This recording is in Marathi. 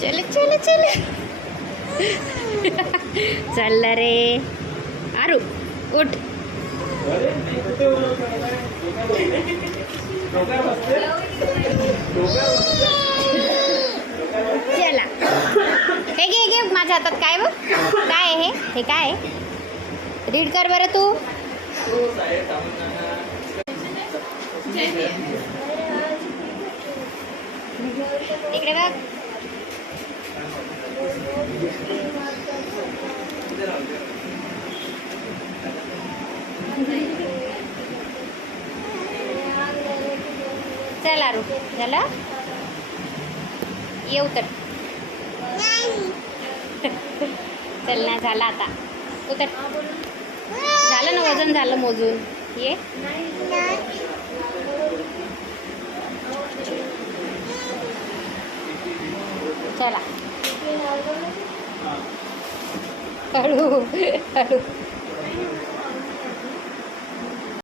चल चल चल चल रे आरू उठ. चला हे घे घे माझ्या हातात. काय बघ काय आहे हे काय आहे? रीड कर बरं तू. इकडे बघ. चल आरू झालं येऊ तर. चल ना झालं आता उतर. झालं ना वजन झालं मोजून. ये चला हळू हळू.